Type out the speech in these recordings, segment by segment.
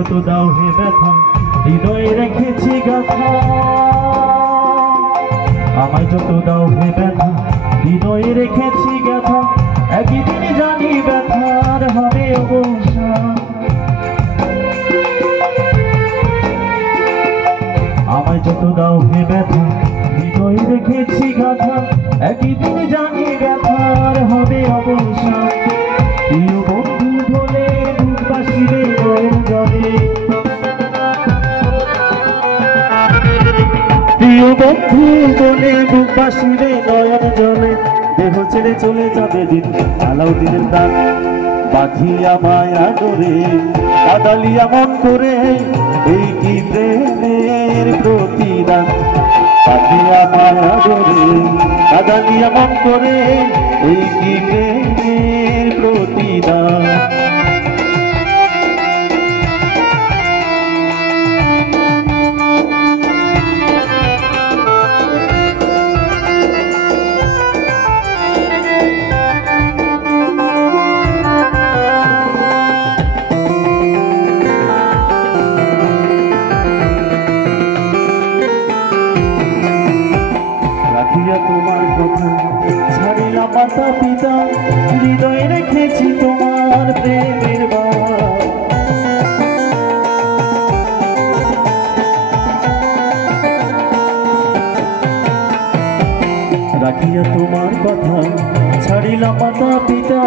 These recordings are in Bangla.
যত দাও হে ব্যথা হৃদয়ে রেখেছি গাথা আমায় যত দাও হে ব্যথা হৃদয়ে রেখেছি গাথা একদিন জানি ব্যথার হবে অবসান আমায় যত দাও হে ব্যথা হৃদয়ে রেখেছি গাথা একদিন জানি ব্যথার হবে অবসান প্রিয় বন্ধু বলে বুক বাসিবে নয়ন জলে প্রিয় বন্ধু বলে বুক বাসিবে নয়ন জলে দেহ ছেড়ে চলে যাবে দিন আলাউদ্দিনের প্রাণ বাঁধিয়া মায়া ডোরে কাদালিয়া মন করে এই কি প্রেমের প্রতিদান বাঁধিয়া মায়া ডোরে কাদালিয়া মন করে এই কি প্রেমের প্রতিদান তোমার কথা ছাড়িলাম মাতা পিতা হৃদয়ে রেখেছি তোমার প্রেমের বাণ রাখিয়া তোমার কথা ছাড়িলাম মাতা পিতা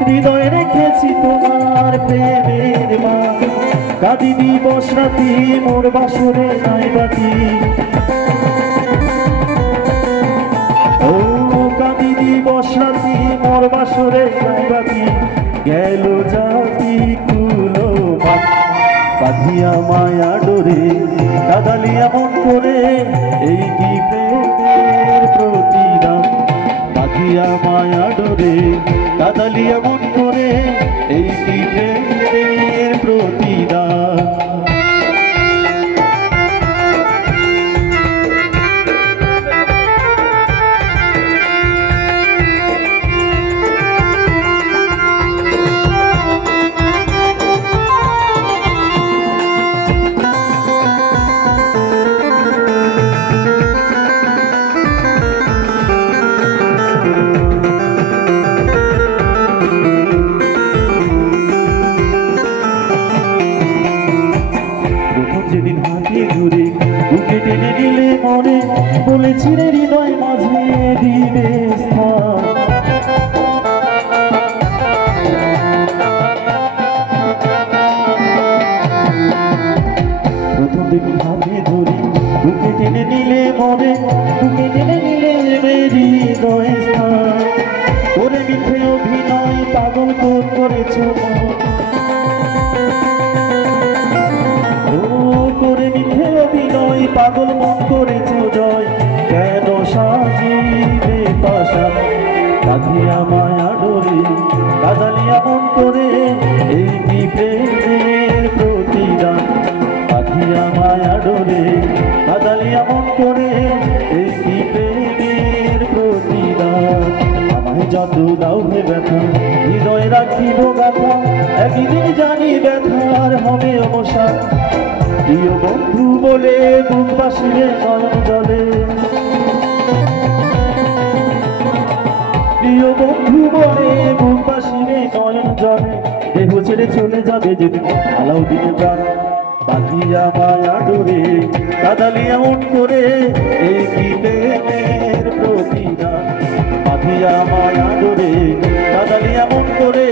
হৃদয়ে রেখেছি তোমার প্রেমের বাণ কাঁদি দিবস রাতি মোর বাসরে নাই বাতি বসরাতি মোর বাসরে বাতি গেল জাতি কুলো বাঁধিয়া মায়া ডোরে কাদালিয়া মন করে এই কি প্রেমের প্রতিদান বাঁধিয়া মায়া ডোরে কাদালিয়া মন করে এই কি প্রেমের প্রতিদান যেদিন হাতে ঘুরে বুকে টেনে নিলে মনে বলেছি রে হৃদয় মাঝে দিবে স্থান প্রথম দিন হাতে ধরে বুকে টেনে নিলে মনে বুকে টেনে নিলে হৃদয় স্থান করে মিথ্যে অভিনয় পাগল করেছ পাগল মন করেছ জয় কেন সাজিবে পাশা কাঁদিয়া মায়া ডোরে কাদালিয়া মন করে এই কি প্রেমের প্রতিদান কাঁদিয়া মায়া ডোরে কাদালিয়া মন করে এই কি প্রেমের প্রতিদান আমায় যত দাও হে ব্যথা হৃদয় রাখিব গাথা একদিন জানি ব্যথার হবে অবসান প্রিয় বন্ধু বলে বুক বাসিবে নয়ন জলে প্রিয় বন্ধু বলে বুক বাসিবে নয়ন জলে দেহ ছেড়ে চলে যাবে যেদিন আলাউদ্দিনের প্রাণ বাঁধিয়া মায়া ডোরে কাদালিয়া মন করে এই কি প্রেমের প্রতিদান বাঁধিয়া মায়া ডোরে কাদালিয়া মন করে